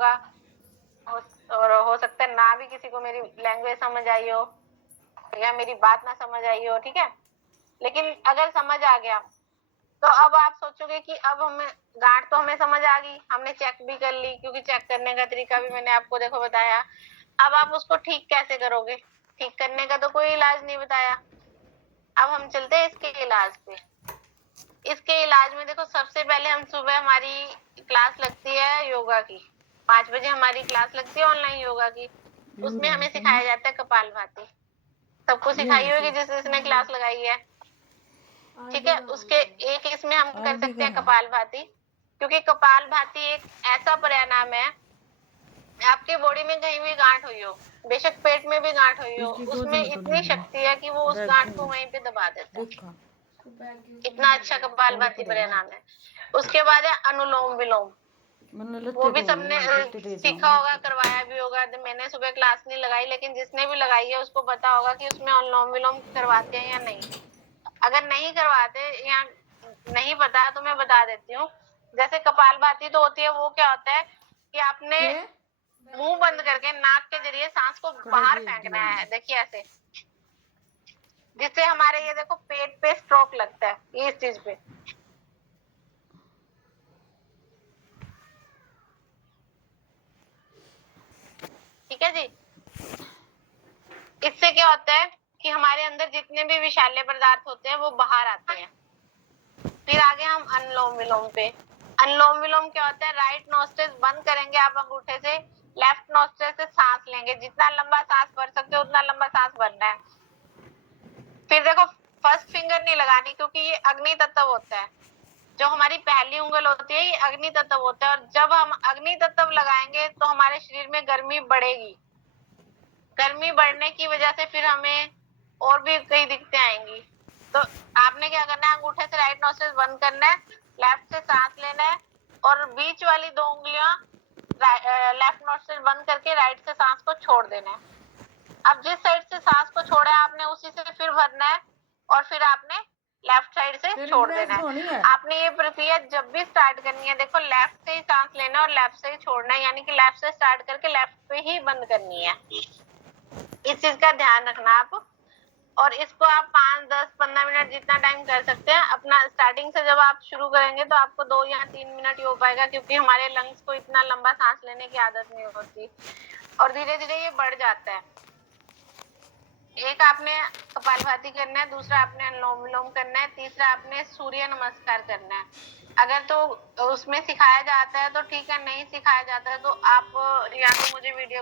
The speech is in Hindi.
होगा, और हो सकता है ना भी किसी को मेरी लैंग्वेज समझ आई हो या मेरी बात ना समझ आई हो, ठीक है। लेकिन अगर समझ आ गया तो अब आप सोचोगे कि अब हमें गांठ तो हमें समझ आ गई, हमने चेक भी कर ली, क्योंकि चेक करने का तरीका भी मैंने आपको देखो बताया। अब आप उसको ठीक कैसे करोगे? ठीक करने का तो कोई इलाज नहीं बताया। अब हम चलते हैं इसके इलाज पे। इसके इलाज में देखो, सबसे पहले हम सुबह हमारी क्लास लगती है योगा की, 5 बजे हमारी क्लास लगती है ऑनलाइन योगा की। उसमें हमें सिखाया जाता है कपालभाति। सबको सिखाई होगी जिस जिसने क्लास लगाई है, ठीक है। उसके एक इसमें हम कर सकते हैं कपालभाति, क्योंकि कपालभाति एक ऐसा प्राणायाम है, आपके बॉडी में कहीं भी गांठ हुई हो, बेशक पेट में भी गांठ हुई हो, उसमें इतनी शक्ति है कि वो उस गांठ को वहीं पे दबा देता है। इतना अच्छा कपालभाति प्राणायाम है। उसके बाद है अनुलोम विलोम, वो भी सबने सीखा होगा, करवाया भी होगा। मैंने सुबह क्लास नहीं लगाई, लेकिन जिसने भी लगाई है उसको पता होगा कि उसमें अनुलोम विलोम करवाते हैं या नहीं। अगर नहीं करवाते या नहीं पता तो मैं बता देती हूँ। जैसे कपालभाति तो होती है, वो क्या होता है कि आपने मुंह बंद करके नाक के जरिए सांस को बाहर फेंकना है, देखिए ऐसे, जिससे हमारे ये देखो पेट पे स्ट्रोक लगता है इस चीज पे। ठीक है जी। इससे क्या होता है कि हमारे अंदर जितने भी विषैले पदार्थ होते हैं वो बाहर आते हैं। फिर आगे हम अनुलोम विलोम पे। अनुलोम विलोम क्या होता है? राइट नोस्ट्रिल बंद करेंगे आप अंगूठे से, लेफ्ट नोस्ट्रिल से सांस लेंगे, जितना लंबा सांस भर सकते हो उतना लंबा सांस भरना है। फिर देखो, फर्स्ट फिंगर नहीं लगानी, क्योंकि ये अग्नि तत्व होता है। जो हमारी पहली उंगल होती है ये अग्नि तत्व होता है, और जब हम अग्नि तत्व लगाएंगे तो हमारे शरीर में गर्मी बढ़ेगी। गर्मी बढ़ने की वजह से फिर हमें और भी कई दिक्कतें आएंगी। तो आपने क्या करना है, अंगूठे से राइट नोस्ट्रिल बंद करना है, लेफ्ट से सांस लेना है, और बीच वाली 2 उंगलियां लेफ्ट नोस्ट्रिल बंद करके राइट से सांस को छोड़ देना है। अब जिस साइड से सांस को छोड़ा है आपने उसी से फिर भरना है, और फिर आपने लेफ्ट साइड से छोड़ देना है। आपने ये प्रक्रिया जब भी स्टार्ट करनी है, देखो लेफ्ट से ही सांस लेना है और लेफ्ट से ही छोड़ना है, यानी कि लेफ्ट से स्टार्ट करके लेफ्ट पे ही बंद करनी है। इस चीज का ध्यान रखना आप। और इसको आप 5, 10, 15 मिनट जितना टाइम कर सकते हैं अपना। स्टार्टिंग से जब आप शुरू करेंगे तो आपको 2 या 3 मिनट ही हो पाएगा, क्योंकि हमारे लंग्स को इतना लंबा सांस लेने की आदत नहीं होती, और धीरे धीरे ये बढ़ जाता है। एक आपने कपालभाति करना है, दूसरा आपने अनुलोम विलोम करना है, तीसरा आपने सूर्य नमस्कार करना है। अगर तो उसमें सिखाया जाता है तो ठीक है, नहीं सिखाया जाता है तो आप या तो मुझे वीडियो